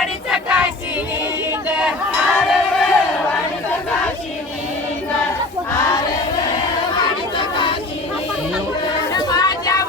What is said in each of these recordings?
वाडीचं काशिलिंग अरे वाडीचं काशिलिंग अरे वाडीचं काशिलिंग माझ्या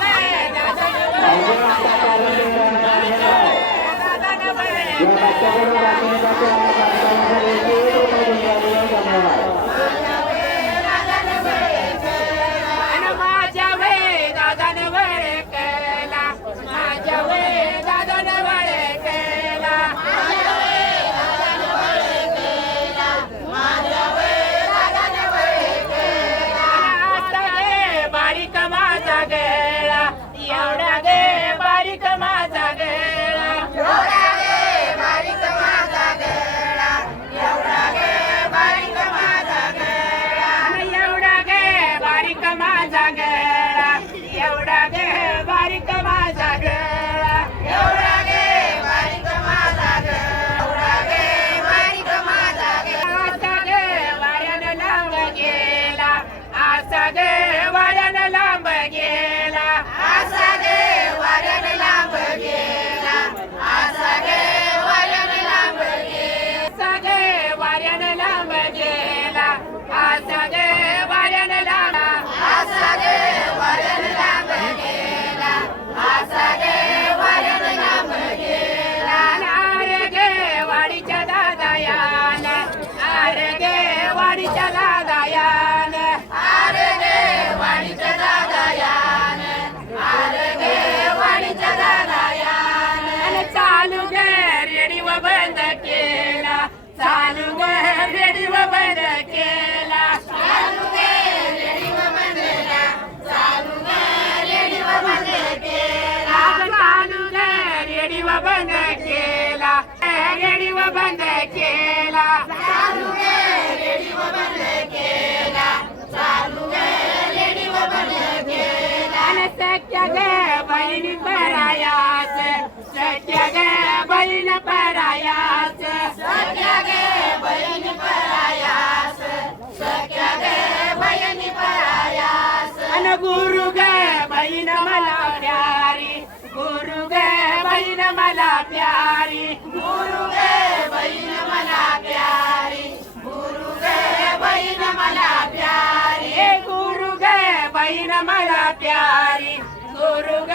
बंद केला चालू रेडिओ बंद केला चालू रेडिओ बंद केला आणि सख्या ग बहीण परायाच सख्या ग बहीण परायाच सख्या ग बहीण परायाच सख्या ग बहीण परायाच आणि गुरु ग बहीण मला प्यारी गुरु ग बहीण मला प्यारी गुरु ग बहीण मला प्यारी गुरु ग बहीण मला प्यारी गुरु ग बहीण मला प्यारी गुरु ग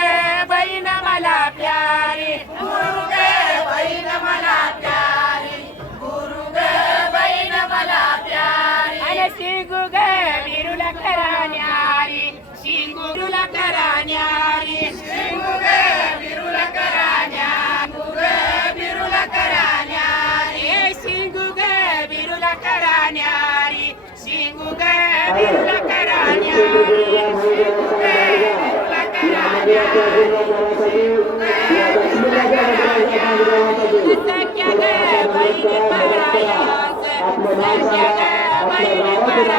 बहीण मला प्यारी गुरु ग बहीण मला प्यारी गुरु ग बहीण मला प्यारी अरे शिंगू ग बिरुला करान्यारी शिंगू बिरुला करान्यारी शिंगू ग बिरुला करान्यारी बिरुला करान्यारी शिंगू ग बिरुला करान्यारी शिंगू ग बिरुला करान्यारी शिंगू ग बिरुला करान्यारी सख्या ग बहीण परायाच सख्या ग बहीण